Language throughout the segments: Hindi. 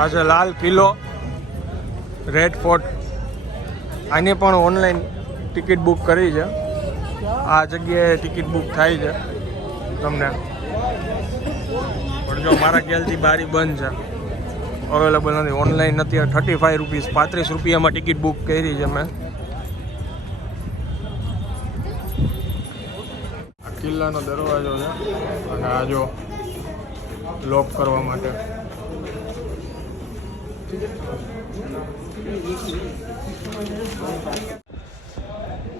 આ છે લાલ કિલ્લો, રેડ ફોર્ટ. આની પણ ઓનલાઈન ટિકિટ બુક કરી છે. આ જગ્યાએ ટિકિટ બુક થાય છે તમને. પણ જો મારા ખ્યાલથી બારી બંધ છે, અવેલેબલ નથી. ઓનલાઈન અત્યારે 35 રૂપીસ, 35 રૂપિયામાં ટિકિટ બુક કરી છે મેં. આ કિલ્લાનો દરવાજો છે અને આ જો લોક કરવા માટે.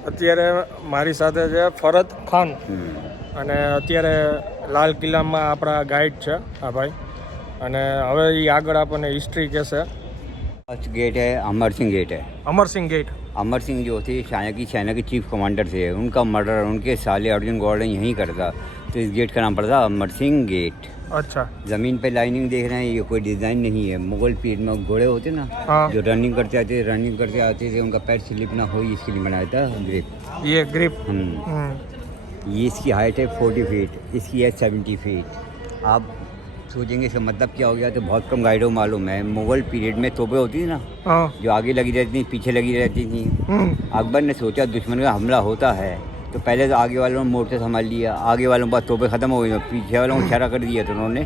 અત્યારે મારી સાથે છે ફરત ખાન અને અત્યારે લાલ કિલ્લામાં આપણા ગાઈડ છે આ ભાઈ. અને હવે એ આગળ આપણને हिस्ट्री कैसे. फर्स्ट गेट है अमर सिंह गेट है. अमर सिंह गेट. अमर सिंह जो थे चाइना के चीफ कमांडर थे, उनका मर्डर उनके साले अर्जुन गौड़ ने यहीं करा था, तो इस गेट का नाम पड़ा था अमर सिंह गेट. अच्छा. ज़मीन पे लाइनिंग देख रहे हैं, ये कोई डिज़ाइन नहीं है. मुगल पीरियड में घोड़े होते ना, हाँ. जो रनिंग करते आते थे, उनका पैर स्लिप ना हो इसके लिए बनाया था ग्रिप. ये ग्रिप. ये इसकी हाइट है 40 फीट, इसकी है 70 फीट. आप सोचेंगे इसका मतलब क्या हो गया, तो बहुत कम गाइडों मालूम है. मुगल पीरियड में तोपें होती थी ना, जो आगे लगी रहती थी, पीछे लगी रहती थी. अकबर ने सोचा दुश्मन का हमला होता है, तो पहले तो आगे वालों ने मोर्चा संभाल लिया. आगे वालों के पास तोपें ख़त्म हो गई, पीछे वालों को इशारा कर दिया, तो उन्होंने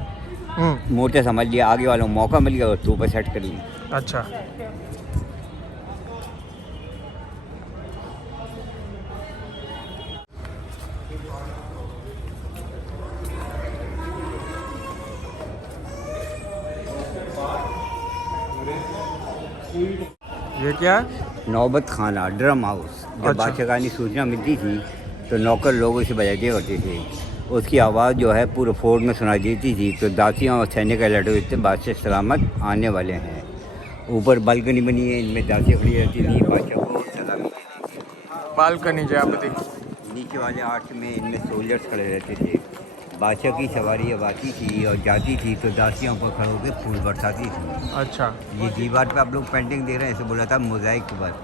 मोर्चा संभाल लिया. आगे वालों को मौका मिल गया और तोपें सेट कर ली. अच्छा. ये क्या है? नौबत खाना, ड्रम हाउस. जब अच्छा. बादशाह की सूचना मिलती थी तो नौकर लोग इसे बजाते करते थे. उसकी आवाज़ जो है पूरे फोर्ट में सुनाई देती थी, तो दासियाँ और सैनिक अलर्ट हुए थे, बादशाह सलामत आने वाले हैं. ऊपर बालकनी बनी है, इनमें दासियाँ खड़ी रहती थी बादशाह को सलामी देने के लिए. बालकनी जो आप नीचे वाले आर्च में इनमें सोल्जर्स खड़े रहते थे. बादशाह की सवारी अब आती थी और जाती थी, तो दासियों पर खड़े होकर फूल बरसाती थी. अच्छा. ये दीवार पे आप लोग पेंटिंग देख रहे हैं, इसे बोला था मोज़ाइक वर्क.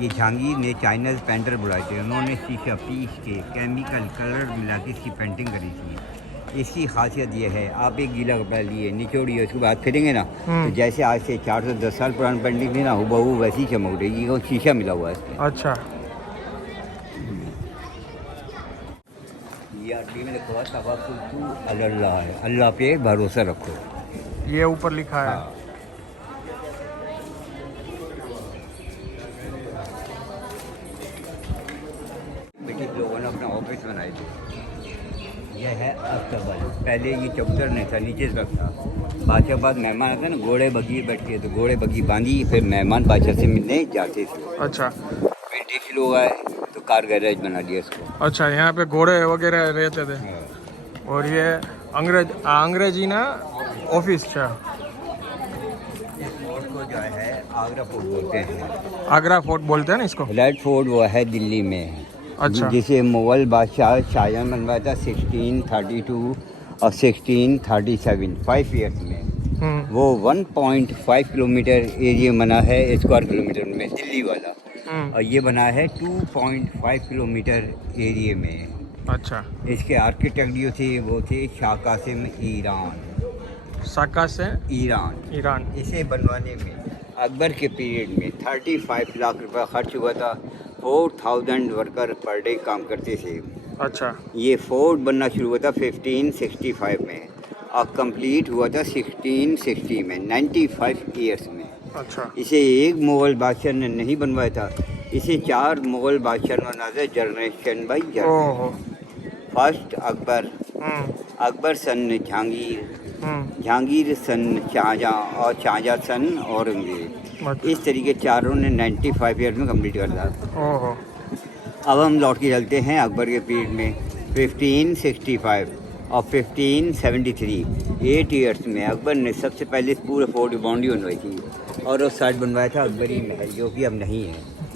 ये जहांगीर ने चाइनीज पेंटर बुलाए थे, उन्होंने शीशा पीस के केमिकल कलर मिला के इसकी पेंटिंग करी थी. इसकी खासियत ये है, आप एक गीला कपड़ा लिए निचोड़िए, उसके बाद फिरेंगे ना, तो जैसे आज से 410 साल पुरानी पेंटिंग थी ना, हूबहू वैसी चमक रही है. शीशा मिला हुआ है इसमें. अच्छा. ये अरबी में लिखा हुआ तवक्कुल अल्लाह है, अल्लाह पे भरोसा रखो. ये ऊपर लिखा है. ब्रिटिश लोगों ने अपना ऑफिस बनाए थे. यह है अस्तबल. पहले ये चौतर नहीं था, नीचे तक था. बादशाह के पास मेहमान आते ना, घोड़े बगी बैठे, तो घोड़े बगी बांधी, फिर मेहमान बादशाह से मिलने जाते थे. अच्छा. ब्रिटिश लोग आए तो कार गैरेज बना दिया इसको. अच्छा, यहाँ पे घोड़े वगैरह रहते थे. और ये अंग्रेजी ना ऑफिस है. इस फोर्ट को जो है आगरा फोर्ट बोलते हैं. आगरा फोर्ट बोलते हैं ना इसको. रेड फोर्ट वो है दिल्ली में. अच्छा. जिसे मुगल बादशाह शाहजहां बनवाया था 1632 और 1637, 5 ईयर्स में. वो 1.5 किलोमीटर एरिया बना है स्क्वायर किलोमीटर में, दिल्ली वाला. और ये बना है 2.5 किलोमीटर एरिया में. अच्छा. इसके आर्किटेक्ट जो थे वो थे शाह कासिम ईरान. साका से ईरान. इसे बनवाने में अकबर के पीरियड में 35 लाख रुपया खर्च हुआ था. 4000 वर्कर पर डे काम करते थे. अच्छा. ये फोर्ट बनना शुरू हुआ था 1565 में और कंप्लीट हुआ था 1660 में, 95 ईयर्स में. अच्छा. इसे एक मुग़ल बादशाह ने नहीं बनवाया था, इसे 4 मुग़ल बादशाह ने बनाया था, generation by generation. First Akbar, Akbar son Jahangir, Jahangir son Shah Jahan और शाहजहां सन औरंगजेब. इस तरीके चारों ने 95 ईयर में कंप्लीट कर दिया. अब हम लौट के चलते हैं अकबर के पीरियड में 1565 और 1573, 8 ईयर्स में अकबर ने सबसे पहले पूरे फोर्ट की बाउंड्री बनवाई थी. और उस साइड बनवाया था अकबरी महल, जो कि अब नहीं है.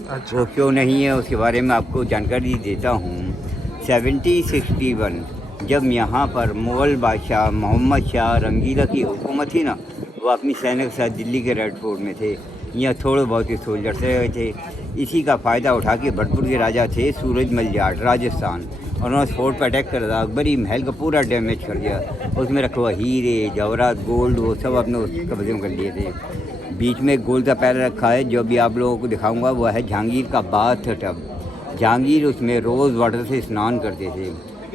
अच्छा. वो क्यों नहीं है उसके बारे में आपको जानकारी देता हूँ. 1761 जब यहाँ पर मुग़ल बादशाह मोहम्मद शाह रंगीला की हुकूमत थी ना, वो अपनी सैनिक के साथ दिल्ली के रेड फोर्ट में थे. यहाँ थोड़े बहुत ही सोल्जर्स रहे थे. इसी का फ़ायदा उठा के भरतपुर के राजा थे सूरजमल जाट, राजस्थान. उन्होंने फोर्ट पर अटैक करा था, अकबरी महल का पूरा डैमेज कर दिया। उसमें रखा हुआ हीरे जवाहरात गोल्ड वो सब अपने उस कब्जे में कर लिए थे। बीच में एक गोल्ड का पैर रखा है, जो भी आप लोगों को दिखाऊंगा वो है जहांगीर का बाथ टब। जहांगीर उसमें रोज़ वाटर से स्नान करते थे।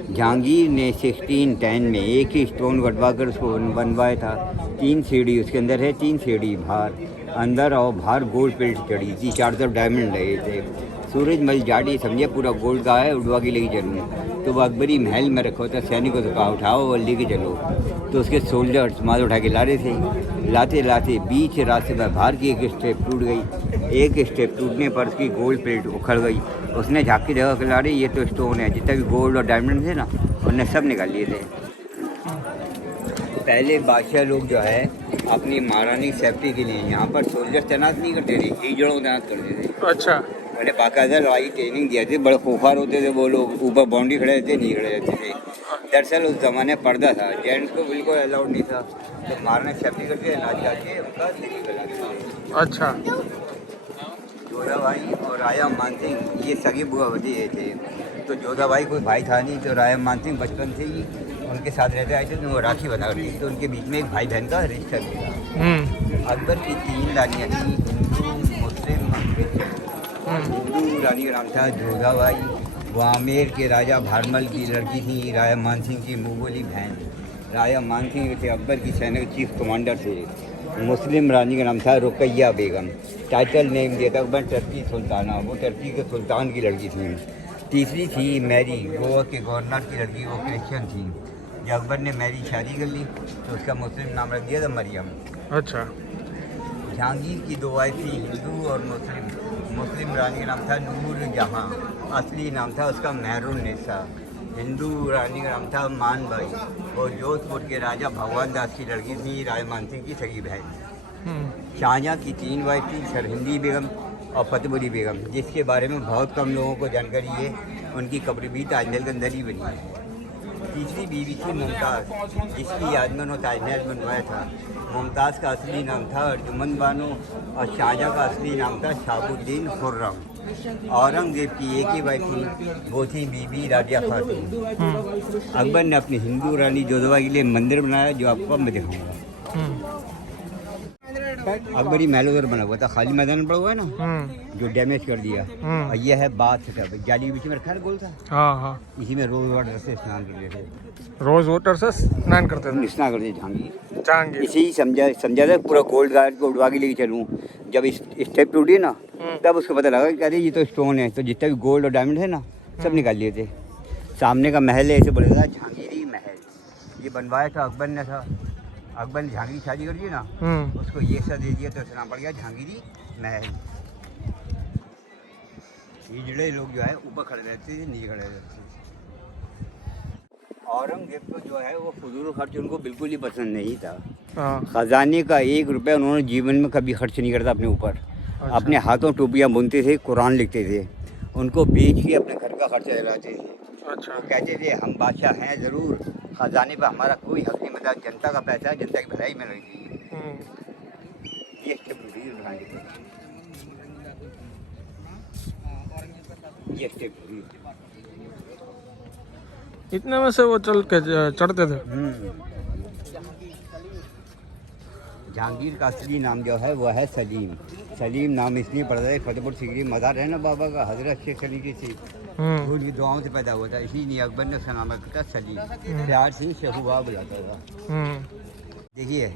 जहांगीर ने 1610 में एक ही स्टोन कटवा कर उसको बनवाया था। 3 सीढ़ी उसके अंदर है, 3 सीढ़ी बाहर, अंदर और बाहर गोल्ड प्लेट चढ़ी थी, 4 तरफ डायमंड लगे थे। सूरजमल जाड़ी समझे पूरा गोल्ड का है, उड़वा के लेके चलूँ तो वो अकबरी महल में रखा होता, सैनिकों से कहा उठाओ और लेके चलो। तो उसके सोल्जर्स माल उठा के ला रहे थे। लाते लाते बीच रास्ते पर बाहर की एक स्टेप टूट गई। एक स्टेप टूटने पर उसकी गोल्ड प्लेट उखड़ गई। उसने झाँकी जगह के ला रही ये तो स्टोन है, जितना भी गोल्ड और डायमंड थे ना उन्होंने सब निकाल लिए थे। पहले बादशाह लोग जो है अपनी महारानी सेफ्टी के लिए यहाँ पर सोल्जर तैनात नहीं करते थे, हिजड़ों को तैनात करते थे। अच्छा। पहले बाकायदा लड़ाई ट्रेनिंग दिया थे, बड़े खूंखार होते थे वो लोग, ऊपर बाउंड्री खड़े रहते नहीं खड़े रहते थे। दरअसल उस ज़माने पर्दा था, जेंट्स को बिल्कुल अलाउड नहीं था। तो महारानी सेफ्टी करके नाच गा के उनका सीढ़ी बना के। अच्छा। जोधाबाई और राजा मानसिंह ये सगे बुआ भतीजे थे। तो जोधाबाई कोई भाई था नहीं, तो राजा मानसिंह बचपन से ही उनके साथ रहते आए थे, तो वो राखी बना करती थी। तो उनके बीच में एक भाई बहन का रिश्ता भी था। अकबर की 3 रानियाँ थी, हिंदू मुस्लिम क्रिश्चियन। हिंदू रानी का नाम था जोधाबाई, वो आमेर के राजा भारमल की लड़की थी, राजा मानसिंह की मुगली बहन। राजा मानसिंह थे अकबर की सेना के चीफ कमांडर थे। मुस्लिम रानी का नाम था रुकैया बेगम, टाइटल नेम दिया था अकबर टर्की सुल्ताना, वो टर्की के सुल्तान की लड़की थी। तीसरी थी मैरी, गोवा के गवर्नर की लड़की, वो क्रिश्चियन थी। जब अकबर ने मैरी शादी कर ली तो उसका मुस्लिम नाम रख दिया था मरियम। अच्छा। जहांगीर की 2 वाइफ थी, हिंदू और मुस्लिम। मुस्लिम रानी का नाम था नूर जहाँ, असली नाम था उसका मेहरुन्निसा। हिंदू रानी का नाम था मानबाई, और जोधपुर के राजा भगवान दास की लड़की थी, राय मानसिंह की सगी बहन। शाहजहाँ की 3 वाइफ थी, सरहिंदी बेगम और फतेहपुरी बेगम, जिसके बारे में बहुत कम लोगों को जानकारी है। उनकी कब्र भी ताजमहल के अंदर ही बनी है। तीसरी बीवी थी मुमताज़, जिसकी याद में उन्होंने ताजमहल बनवाया था। मुमताज़ का असली नाम था अर्जुमन बानो और शाहजहाँ का असली नाम था शाहबुद्दीन खुर्रम। औरंगजेब की एक ही वाइफ थी, वो थी बीबी राबिया खातून। अकबर ने अपनी हिंदू रानी जोधाबाई के लिए मंदिर बनाया, जो आपको मैं दिखाऊंगा। अकबरी महल उधर बना हुआ था, खाली मैदान पड़ा हुआ है ना, जो डैमेज कर दिया। और यह है बाथ टब, जाली के बीच में रखा है गोल था। हाँ हाँ। इसी में रोज वाटर से स्नान करते थे। रोज वाटर से स्नान करते थे। स्नान करते जहांगीर। जहांगीर इसे ही समझा था पूरा गोल्ड गार्ड को उड़वा के लेके चलूँ। जब स्टेप टूटी ना तब उसको पता लगा कि अरे ये तो स्टोन है। तो जितना भी गोल्ड और डायमंड है ना सब निकाल लिए थे। सामने का महल है, ऐसे बोला था जहांगीरी महल। ये बनवाया था अकबर ने था। अकबर ने जहांगीर शादी कर दी ना, उसको ये सब दे दिया, तो उसका नाम पड़ गया जहांगीरी महल। हिजड़े लोग जो है ऊपर खड़े रहते थे, नीचे खड़े रहते थे। औरंगजेब को जो है वो फजूल खर्च उनको बिल्कुल ही पसंद नहीं था। खजाने का 1 रुपया उन्होंने जीवन में कभी खर्च नहीं करता अपने ऊपर। अच्छा। अपने हाथों टोपियाँ बुनते थे, कुरान लिखते थे, उनको बेच के अपने घर का खर्चा चलाते थे। अच्छा। वो कहते थे हम बादशाह हैं ज़रूर, खजाने पर हमारा कोई हक नहीं, मतलब जनता का पैसा है, जनता की भलाई में नहीं चाहिए। ये स्टेप इतने में से वो चल के चढ़ते थे। जहांगीर का असली नाम जो है वो है सलीम। सलीम नाम इसलिए पड़ा था, फतेहपुर सीकरी मज़ार है ना बाबा का, हजरत शेख सलीम की थी, वो उनकी दुआओं से पैदा हुआ था, इसीलिए अकबर ने उसका नाम रखा था सलीम। प्यार से शहूबा बुलाता था। देखिए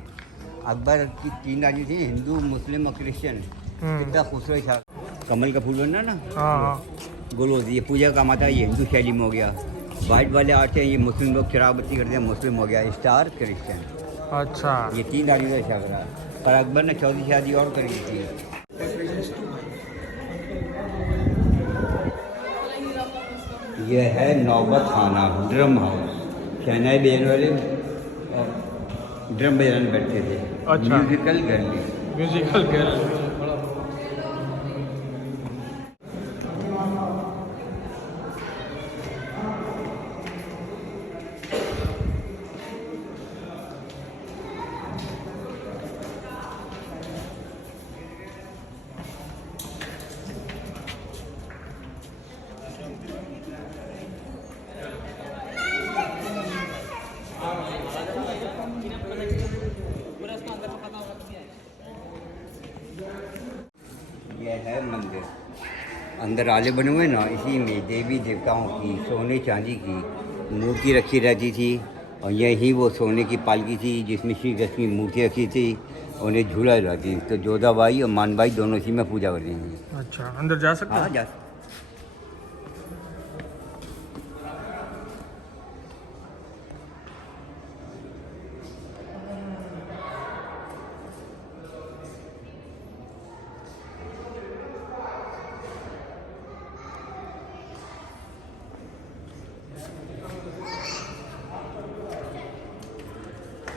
अकबर की 3 रानी थी, हिंदू मुस्लिम और क्रिश्चियन। कितना खूबसूरत था, कमल का फूल बनना ना गोलो, ये पूजा का माता, ये हिंदू शैली में हो गया। वाइट वाले आर्ट है, ये मुस्लिम लोग शराब बत्ती करते हैं, मुस्लिम हो गया। Star Christian. अच्छा। ये 3 रानी का शक रहा, पर अकबर ने 14 शादी और करी थी। यह है नौबत खाना, ड्रम हाउस। शहनाई बजाने वाले ड्रम बजाने बैठते थे। अच्छा। Musical gallery. अंदर आले बने हुए ना, इसी में देवी देवताओं की सोने चांदी की मूर्ति रखी रहती थी। और यही वो सोने की पालकी थी जिसमें श्री कृष्ण की मूर्ति रखी थी, उन्हें झूला रहती। तो जोधाबाई और मानबाई दोनों इसी में पूजा करती हैं। अच्छा, अंदर जा सकते हाँ हैं? जा।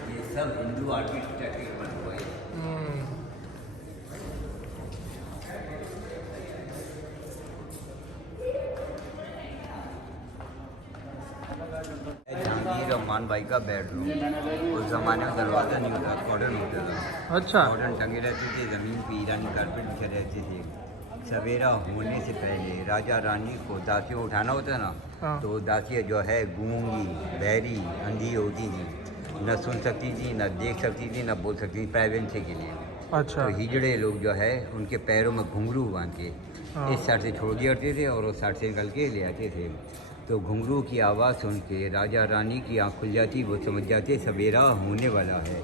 ये सब हिंदू आर्किटेक्चर बने हुए हैं। जहांगीर और मानबाई का बेडरूम, उस जमाने में दरवाज़ा नहीं होता, कॉर्डन होता था। अच्छा। कॉर्डन टंगे रहते थे, ज़मीन पे ईरानी कारपेट बिछे रहते थे। सवेरा होने से पहले राजा रानी को दासियों उठाना होता है ना, हाँ। तो दासियाँ जो है गूंगी, बहरी, अंधी होती थी, न सुन सकती थी, न देख सकती थी, न बोल सकती थी, प्राइवेसी के लिए। अच्छा। तो हिजड़े लोग जो है उनके पैरों में घुंघरू बांध के हाँ। इस साइड से छोड़ दिया करते थे और उस साइड से निकल के ले आते थे। तो घुंघरू की आवाज़ सुन के राजा रानी की आँख खुल जाती, वो समझ जाते सवेरा होने वाला है।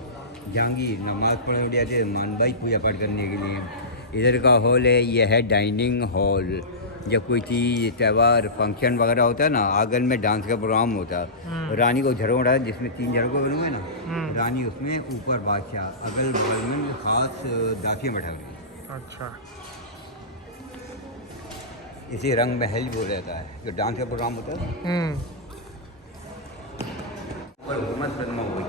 जहांगीर नमाज़ पढ़ने उठ जाते, मानबाई पूजा पाठ करने के लिए। इधर का हॉल है, यह है डाइनिंग हॉल। जब कोई चीज़ त्यौहार फंक्शन वगैरह होता है ना, आंगन में डांस का प्रोग्राम होता है। रानी को झरों उड़ा जिसमें 3 झरों बने हुए ना, रानी उसमें ऊपर बादशाह, अगल बगल में खास दासियाँ बैठा हुई। अच्छा। इसे रंग महल बोला जाता है, जो डांस का प्रोग्राम होता है। और हुकूमत बदमा हुई।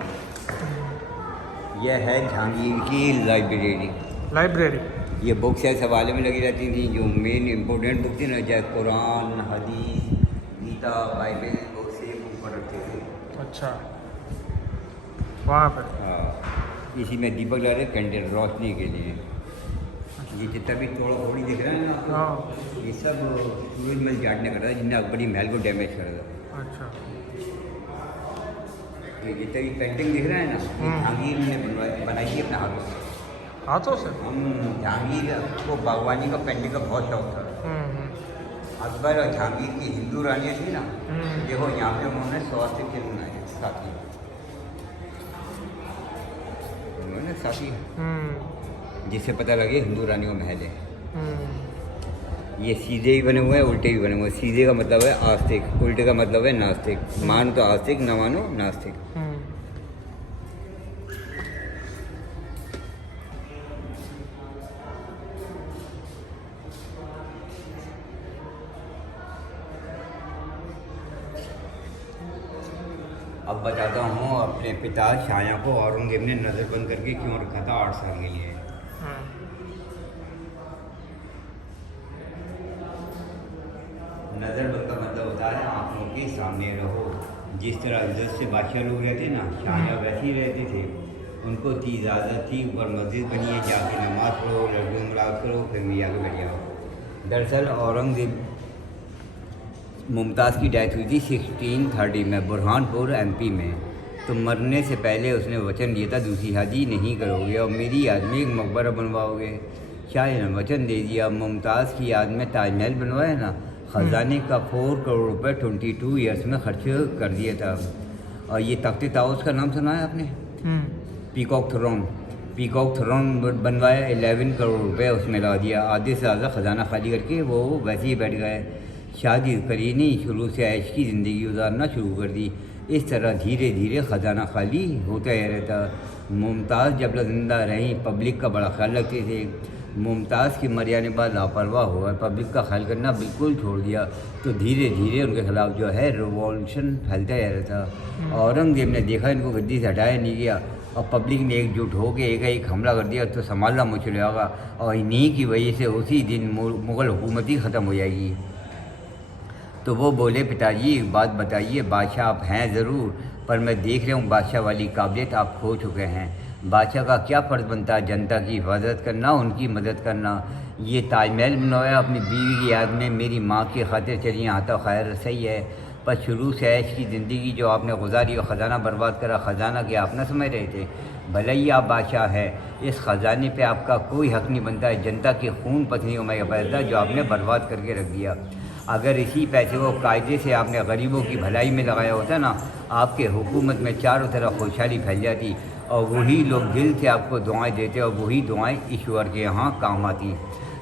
यह है जहांगीर की लाइब्रेरी। लाइब्रेरी। ये बुक्स है सवाले में लगी रहती थी, जो मेन इम्पोर्टेंट बुक थी ना, जैसे कुरान, हदीस, गीता, बाइबल, वो सेफ ऊपर रखते थे। अच्छा, वहाँ पर। हाँ, इसी में दीपक लगा रहे कैंडल रोशनी के लिए। ये जितना भी थोड़ा थोड़ी दिख रहा है ना आपको, हाँ। ये सब सूरजमल जाट ने करा था, जिसने अकबरी महल को डैमेज करा था। अच्छा। ये जितना भी पेंटिंग दिख रहा है ना, ये जहांगीर ने बनाई थी अपने हाथों से। हाथों से? जहांगीर को बागवानी का पेंटिंग का बहुत शौक था। अकबर और जहांगीर की हिंदू रानियाँ थी ना, देखो यहाँ पे उन्होंने स्वास्थ्य चिन्ह बनाए साथी, उन्होंने साथी, जिससे पता लगे हिंदू रानियों महल है। ये सीधे ही बने हुए हैं, उल्टे भी बने हुए हैं। सीधे का मतलब है आस्तिक, उल्टे का मतलब है नास्तिक। मानो तो आस्तिक, न मानो नास्तिक। अब बताता हूँ अपने पिता शाहजहाँ को औरंगजेब ने नज़रबंद करके क्यों रखा था 8 साल के लिए। नज़रबंद का मतलब होता है आँखों के सामने रहो। जिस तरह इज्जत से बादशाह लोग रहते ना, शाहजहाँ वैसे ही रहते थे। उनको थी इजाज़त थी, ऊपर मस्जिद बनी है, जाके नमाज़ पढ़ो, लड्डू मुराद करो, फिर मियाँ को बैठ जाओ। दरअसल औरंगजेब मुमताज़ की डेथ हुई थी 1630 में बुरहानपुर MP में। तो मरने से पहले उसने वचन दिया था दूसरी शादी नहीं करोगे और मेरी याद में एक मकबरा बनवाओगे। शाह ने वचन दे दिया। मुमताज़ की याद में ताजमहल बनवाया ना, ख़जाने का 4 करोड़ रुपये 22 ईयर्स में खर्च कर दिया था। और ये तख्त ताऊस का नाम सुना है आपने? पीकॉक थ्रोन बनवाया, 11 करोड़ रुपये उसमें ला दिया। आधे से ज़्यादा ख़जाना खाली करके वो वैसे ही बैठ गए। शादी करी नहीं, शुरू से ऐश की ज़िंदगी गुजारना शुरू कर दी। इस तरह धीरे धीरे ख़जाना खाली होता ही रहता। मुमताज़ जब ज़िंदा रहीं पब्लिक का बड़ा ख्याल रखते थे। मुमताज़ के मर जाने बाद लापरवाह हुआ, पब्लिक का ख्याल करना बिल्कुल छोड़ दिया। तो धीरे धीरे उनके ख़िलाफ़ जो है रिवॉल्यूशन फैलता ही रहता। औरंगजेब ने देखा इनको गद्दी से हटाया नहीं गया और पब्लिक ने एकजुट होकर एक हमला कर दिया, तो संभालना मुश्किल होगा। और इन्हीं की वजह से उसी दिन मुग़ल हुकूमत ही ख़त्म हो जाएगी। तो वो बोले, पिताजी एक बात बताइए, बादशाह आप हैं ज़रूर, पर मैं देख रहा हूँ बादशाह वाली काबिलियत आप खो चुके हैं। बादशाह का क्या फ़र्ज़ बनता है? जनता की हिफाजत करना, उनकी मदद करना। ये ताजमहल बनवाया अपनी बीवी की याद में, मेरी माँ की खातिर चलिए आता खैर सही है, पर शुरू से ऐश की ज़िंदगी जो आपने गुजारी और ख़जाना बर्बाद करा, ख़जाना क्या आप ना समझ रहे थे? भले ही आप बादशाह है, इस ख़जाने पे आपका कोई हक़ नहीं बनता है। जनता के खून पसीनों में पैसा जो आपने बर्बाद करके रख दिया। अगर इसी पैसे को कायदे से आपने गरीबों की भलाई में लगाया होता ना, आपके हुकूमत में चारों तरफ खुशहाली फैल जाती और वही लोग दिल से आपको दुआएं देते और वही दुआएं ईश्वर के यहाँ काम आती।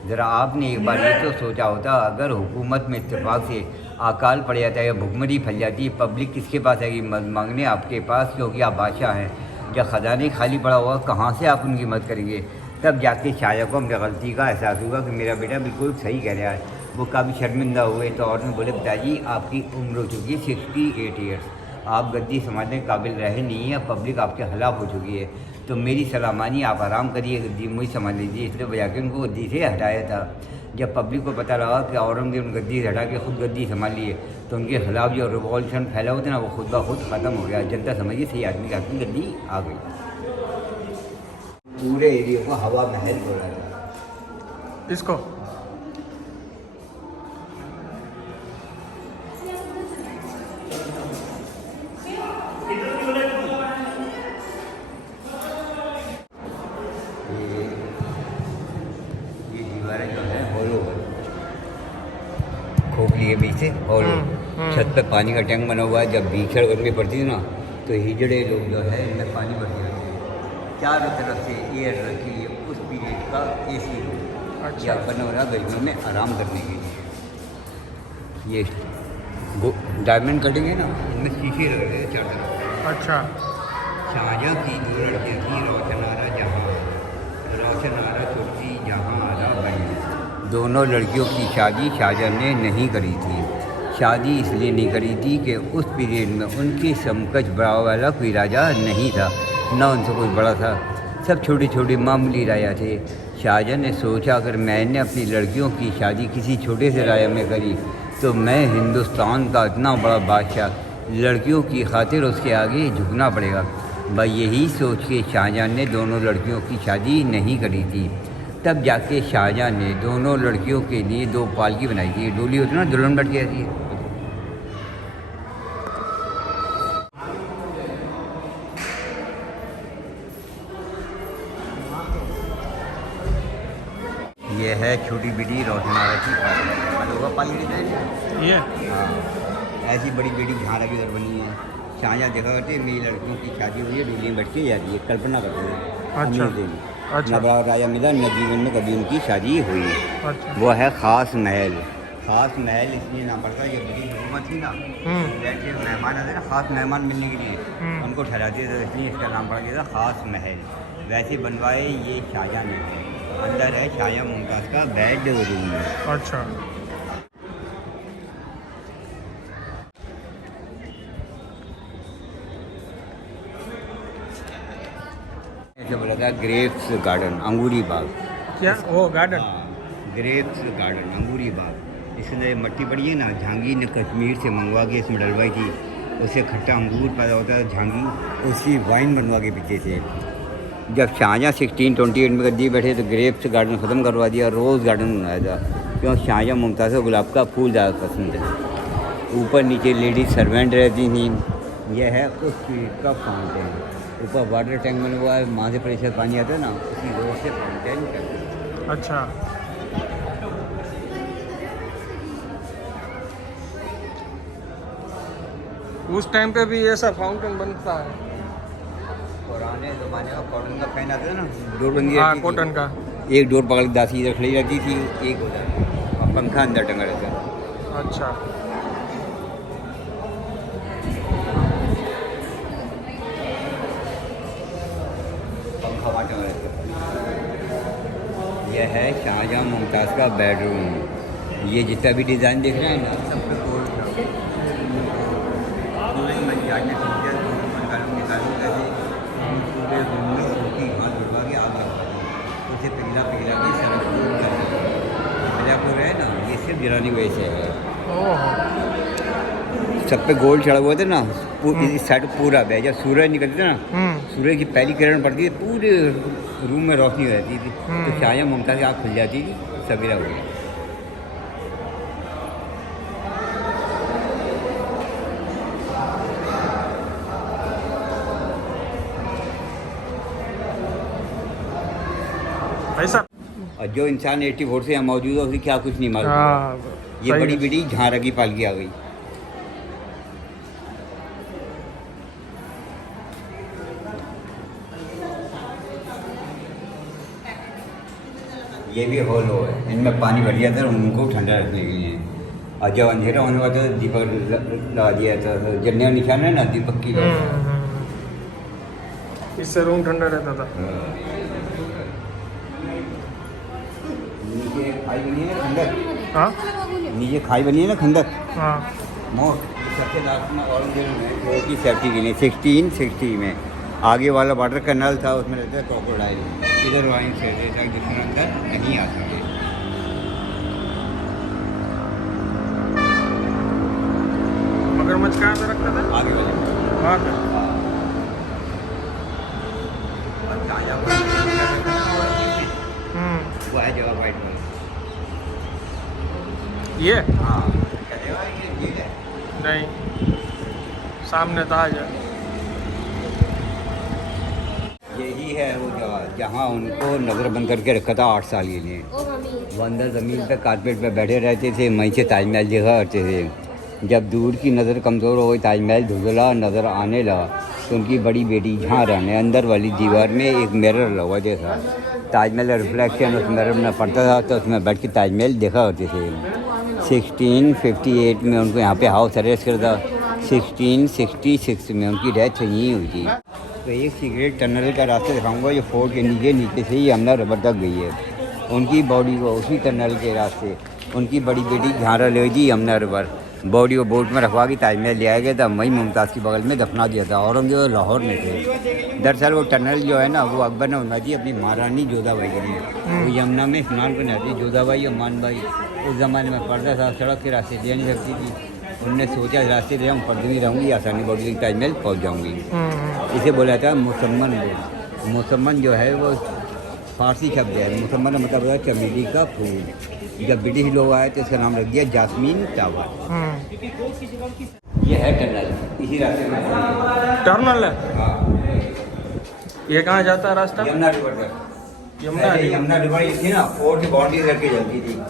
ज़रा आपने एक बार ये तो सोचा होता, अगर हुकूमत में इत्तेफाक से अकाल पड़ जाता है या भुखमरी फैल जाती है, पब्लिक किसके पास आएगी मदद मांगने? आपके पास, क्योंकि आप बादशाह हैं। जब ख़जाने खाली पड़ा हुआ, कहाँ से आप उनकी मदद करेंगे? तब जाके शाया को अपनी गलती का एहसास हुआ कि मेरा बेटा बिल्कुल सही कह रहा है। वो काफ़ी शर्मिंदा हुए तो और ने बोले, पिताजी आपकी उम्र हो चुकी है 68 ईयर्स, आप गद्दी संभालने के काबिल रहे नहीं है, पब्लिक आपके खिलाफ हो चुकी है, तो मेरी सलाह मानिए, आप आराम करिए, गद्दी मुझे संभाल लीजिए। इसलिए बजा के उनको गद्दी से हटाया था। जब पब्लिक को पता लगा कि औरंगजेब गद्दी से हटा के खुद गद्दी संभाल लिए, तो उनके खिलाफ जो रिवॉल्यूशन फैला हुआ था ना, वो खुद ब खुद ख़त्म हो गया। जनता समझिए सही आदमी का गद्दी आ गई। पूरे एरिया को हवा महल बोला था। इसको ये दीवारें जो है होलो खोखली है बीच से होलो। छत पे पानी का टैंक बना हुआ है। जब भीषण गर्मी पड़ती है ना, तो हिजड़े लोग जो है इनमें पानी भर जाते हैं। चारों तरफ से एयर रखी है, उस पीरियड का AC अच्छा बना हो रहा गर्मियों में आराम करने के लिए। ये डायमंड कटिंग है ना, इनमें शीशे लग रहे हैं चार तरफ। अच्छा शाहजहाँ की दो लड़कियाँ थी, रोशन आरा जहाँ, रोशन आरा छोटी जहाँ आरा बहन। दोनों लड़कियों की शादी शाहजहाँ ने नहीं करी थी। शादी इसलिए नहीं करी थी कि उस पीरियड में उनके समकक्ष बड़ा वाला कोई राजा नहीं था, ना उनसे कोई बड़ा था, सब छोटी छोटी मामूली राजा थे। शाहजहाँ ने सोचा, अगर मैंने अपनी लड़कियों की शादी किसी छोटे से राजा में करी, तो मैं हिंदुस्तान का इतना बड़ा बादशाह, लड़कियों की खातिर उसके आगे झुकना पड़ेगा। भाई यही सोच के शाहजहाँ ने दोनों लड़कियों की शादी नहीं करी थी। तब जाके शाहजहाँ ने दोनों लड़कियों के लिए दो पालकी बनाई थी। डोली होती है ना, दुल्हन बैठ के आती है। ये है छोटी बेटी रोशन आरा की पालकी डिजाइन। ये हाँ, ऐसी बड़ी बेटी जहाँ लगी उधर बनी है। शाहजहाँ देखा करते मेरी लड़कियों की शादी हुई है, डोली में बैठ के जाती है, कल्पना करते हैं। अच्छा न बड़ा राजा मिला, न जीवन में कभी उनकी शादी हुई। अच्छा वो है ख़ास महल। ख़ास महल इसलिए नाम पड़ता है, ये बड़ी हुकूमत थी ना, जैसे मेहमान आते ना, ख़ास मेहमान मिलने के लिए उनको ठहराते थे, इसलिए इसका नाम पड़ गया था ख़ास महल। वैसे बनवाए ये शाहजहाँ ने। अंदर है शाहजहाँ मुमताज़ का बेड रूम है। अच्छा ऐसे बोला था ग्रेप्स गार्डन, अंगूरी बाग। क्या वो गार्डन? हाँ, ग्रेप्स गार्डन, अंगूरी बाग। इसलिए मट्टी पड़ी है ना, झांगी ने कश्मीर से मंगवा के इसमें डलवाई थी। उससे खट्टा अंगूर पैदा होता है, झांगी उसकी वाइन बनवा के पीछे से। जब शाहजहाँ 1628 में गद्दी बैठे तो ग्रेप्स गार्डन ख़त्म करवा दिया, रोज़ गार्डन बनाया था, क्योंकि शाहजहाँ मुमताज़ को गुलाब का फूल ज़्यादा पसंद है। ऊपर नीचे लेडीज सर्वेंट रहती थी। यह है उस चीज़ का फाउंटेन। ऊपर वाटर टैंक बना हुआ है, वहाँ से प्रेशर पानी आता है ना, उसी रोड से फाउंटेन करते हैं। अच्छा उस टाइम पे भी ऐसा फाउंटेन बनता है? पुराने ज़माने का कॉटन का फैन आता है ना, डोर बंदी हाँ रहती थी। कॉटन का। एक डोर पकड़ के दासी इधर खड़ी रहती थी, एक उधर, और पंखा अंदर टंगा रहता है। अच्छा पंखा वहाँ टंगा रहता है। यह है शाहजहाँ मुमताज़ का बेडरूम। ये जितना भी डिज़ाइन देख रहे हैं ना, सब पे गोल्ड का। पूरे मजाज में निकालूँ कैसे पूरे रूम में सूखी घास जुड़वा के आग लगा, उसे पिघला के सरक मिर्ज़ापुर है ना, ये सिर्फ जलाने की वजह से है। ओह सब पे गोल्ड चढ़ा हुए थे ना, इस साइड पूरा बह, जब सूरज निकलते थे ना, सूरज की पहली किरण पड़ती थी, पूरे रूम में रोशनी हो जाती थी, तो शाहजहाँ मुमताज़ की आँख खुल जाती थी, सवेरा हो गया। ऐसा और जो इंसान 84 से यहाँ मौजूद है उसे क्या कुछ नहीं मालूम। हाँ ये सही बड़ी है। बेटी झारा की पालकी आ गई। ये भी हॉल हो है, इनमें पानी भर दिया था उनको ठंडा रखने के लिए। और जब अंधेरा होने वाला था दीपक लगा दिया था, जलने का निशान है ना दीपक की। इससे रूम ठंडा रहता था। नीचे खाई बनी है ना खंडक। हाँ नीचे खाई बनी है ना खंडक हाँ मोट। सबसे लास्ट में ऑरेंज में की सेफ्टी के लिए 1660 में आगे वाला वाटर कैनाल था, उसमें रहता है क्रोकोडाइल। इधर वाइन से ताकि दुश्मन अंदर नहीं आ सके। मगरमच्छ कहाँ पे रखता था? आगे वाले वहाँ पे। और ताजा वो है जगह वाइट वाला। ये हाँ चलेगा ये है। नहीं, सामने ताज है। यही है वो जगह जहाँ उनको नज़र बंद करके रखा था 8 साल के लिए। वो अंदर ज़मीन पे कारपेट पे बैठे रहते थे, वहीं से ताजमहल देखा करते थे। जब दूर की नज़र कमज़ोर हो गई, ताजमहल धुंधला नज़र आने लगा, तो उनकी बड़ी बेटी झारा ने अंदर वाली दीवार में एक मिरर लगा देखा। ताजमहल का रिफ्लेक्शन उस मिरर में पड़ता था, तो उसमें बैठ के ताजमहल देखा करते थे। 1658 में उनको यहाँ पे हाउस अरेस्ट कर था। 1666 में उनकी डेथ यहीं हुई थी। तो एक सिगरेट टनल का रास्ता दिखाऊंगा जो फोर्ट के नीचे से ही यमुना रिवर तक गई है। उनकी बॉडी को उसी टनल के रास्ते उनकी बड़ी बेटी झारा ले गई यमुना रिवर। बॉडी को बोट में रखवा के ताजमहल ले आया गया था, वहीं मुमताज़ के बगल में दफना दिया था। औरंगजेब लाहौर में थे। दरअसल वो टनल जो है ना, वो अकबर ने बनवाई थी अपनी महारानी जोधाबाई के लिए। वो यमुना में स्नान करने आती। जोधाबाई और मानबाई उस ज़माने में पर्दा था, सड़क के रास्ते ले नहीं सकती थी। उन्होंने सोचा रास्ते से हम पर्दे नहीं रहूँगी, आसानी बॉडी तक ताजमहल पहुँच जाऊँगी। इसे बोला था मुसम्मन बोल। मुसम्मन जो है वो फारसी शब्द है। मुसम्मन का मतलब है चमेली का फूल। जब ब्रिटिश लोग आए तो इसका नाम रख दिया जास्मीन टावर। ये है टनल, इसी रास्ते में टर्नल है। हाँ, ये कहाँ जाता है रास्ता? यमुना रिवर तक। यमुना रिवर। यमुना रिवर ये थी ना, फोर्ट की बाउंड्री करके चलती थी।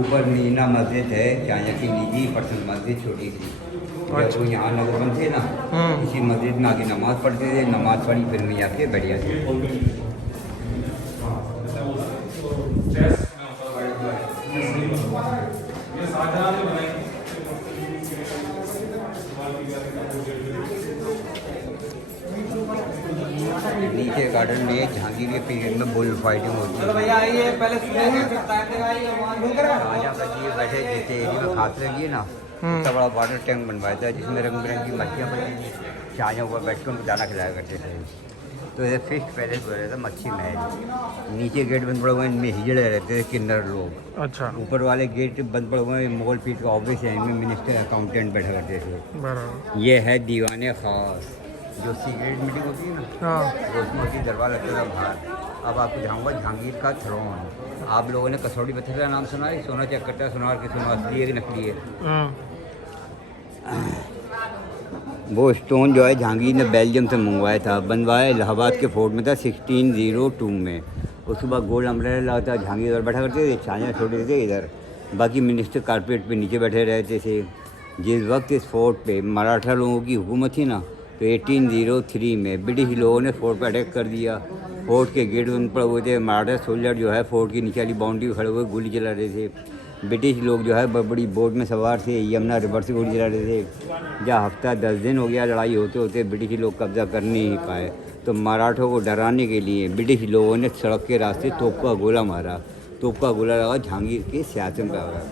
ऊपर मीना मस्जिद है, चाया की निजी पर्सनल मस्जिद छोटी सी। जब वो यहाँ नजरबंद थे ना, इसी मस्जिद में आके नमाज़ पढ़ते थे। नमाज़ पढ़ी फिर में आके बढ़िया थे। नीचे गार्डन में झांकी के पीरियड में बुल फाइटिंग होती है। भैया आइए पहले बैठे जैसे एरिया में खास लगी है ना, इतना बड़ा वाटर टैंक बनवाया था जिसमें रंग बिरंगी मछलियाँ बनी थी। छाया ऊपर बैठ कर उनको दाना खिलाया करते थे। तो ये फिश पैलेस हो रहा था, मच्छी महल। नीचे गेट बंद पड़े हुए, इनमें हिजड़े रहते थे किन्नर लोग। अच्छा। ऊपर वाले गेट बंद पड़े हुए मुगल पीठ का ऑफिस है, इनमें मिनिस्टर अकाउंटेंट बैठा करते थे। बराबर। ये है दीवाने खास, जो सीक्रेट मीटिंग होती है ना, हाँ वो उसमें होती दरबार लगता था बाहर। अब आपको दिखाऊंगा जहांगीर का थ्रोन। आप लोगों ने कसौड़ी पत्थर का नाम सुना है? सोना चेक करता है सोनार के, सोना असली है कि नकली है। वो स्टोन जो है जहांगीर ने बेल्जियम से मंगवाया था, बनवाया इलाहाबाद के फोर्ट में था 1602 में। उसके बाद गोल्ड अम्ब्रेला लगा था, जहांगीर इधर बैठा करते थे, छाया छोड़े थे इधर। बाकी मिनिस्टर कारपेट पे नीचे बैठे रहते थे। जिस वक्त इस फोर्ट पे मराठा लोगों की हुकूमत थी ना, तो 1803 में ब्रिटिश लोगों ने फोर्ट पर अटैक कर दिया। फोर्ट के गेट बंद पड़े हुए थे। मराठा सोल्जर जो है फोर्ट की नीचे वाली बाउंड्री पर खड़े हुए गोली चला रहे थे। ब्रिटिश लोग जो है बड़ी बोट में सवार थे, यमुना रिवर से गोली चला रहे थे। जहाँ हफ्ता 10 दिन हो गया लड़ाई होते होते ब्रिटिश लोग कब्जा कर नहीं पाए, तो मराठों को डराने के लिए ब्रिटिश लोगों ने सड़क के रास्ते तोप का गोला मारा। तोप का गोला लगा जहांगीर के सियाचिन पे आया।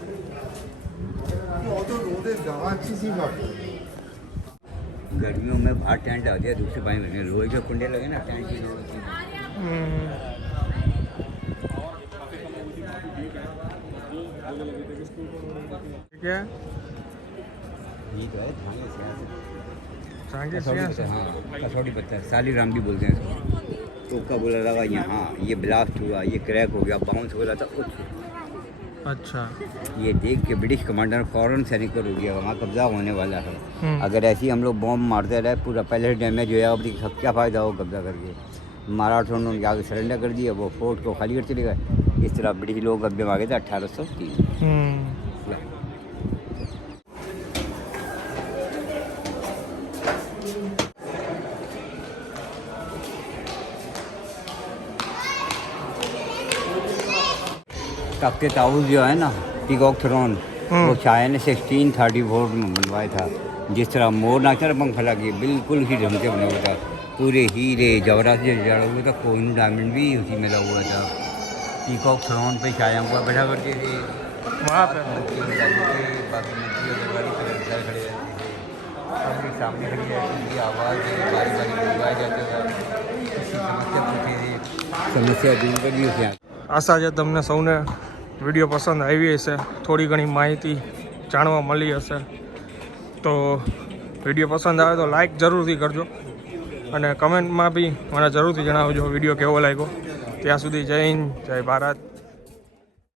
गर्मियों में बाहर टेंट आ गया, दूसरे पानी में लोहे के कुंडे लगे ना टेंट की। क्या ये तो है धाने से जांगीर कसौड़ी सिंह पत्थर, हाँ कसौड़ी पत्थर सालीग्राम भी बोलते हैं इसको। तो कब बोला लगा यहाँ ये ब्लास्ट हुआ, ये क्रैक हो गया, बाउंस हो रहा था कुछ। अच्छा। ये देख के ब्रिटिश कमांडर फौरन सैनिक हो गया, वहाँ कब्जा होने वाला है। अगर ऐसे ही हम लोग बॉम्ब मारते रहे पूरा पैलेस डैमेज हो अब क्या फ़ायदा हो कब्जा करके। मराठों ने उनके आगे सरेंडर कर दिया, वो फोर्ट को खाली कर चले गए। इस तरह ब्रिटिश लोग कब्जे में आ गए थे 1803। तख्ते ताऊस जो है ना, पीकॉक थ्रोन, वो शाह ने 1634 में बनवाया था। जिस तरह मोर नाचर पंख फैला के बिल्कुल ही ढंग से बना हुआ था, पूरे हीरे जवाहरात से जड़ा हुआ था, कोइन डायमंड भी उसी में लगा हुआ था। पीकॉक थ्रोन पे शाह हुआ बैठा करते थे, वहाँ पे बाकी मंत्री और दरबारी खड़े रहते थे, सबके सामने खड़ी रहती थी, आवाज़ बारी बारी बुलवाया जाता था, समस्या पूछी थी, समस्या दूर कर दी उसे। आशा છે તમને સૌને વિડીયો પસંદ આવી હશે, થોડી ઘણી માહિતી જાણવા મળી હશે. તો વિડીયો પસંદ આવે તો લાઈક જરૂરથી કરજો અને કમેન્ટમાં બી મને જરૂરથી જણાવજો વિડીયો કેવો લાગ્યો. ત્યાં સુધી જય હિન્દ, જય ભારત.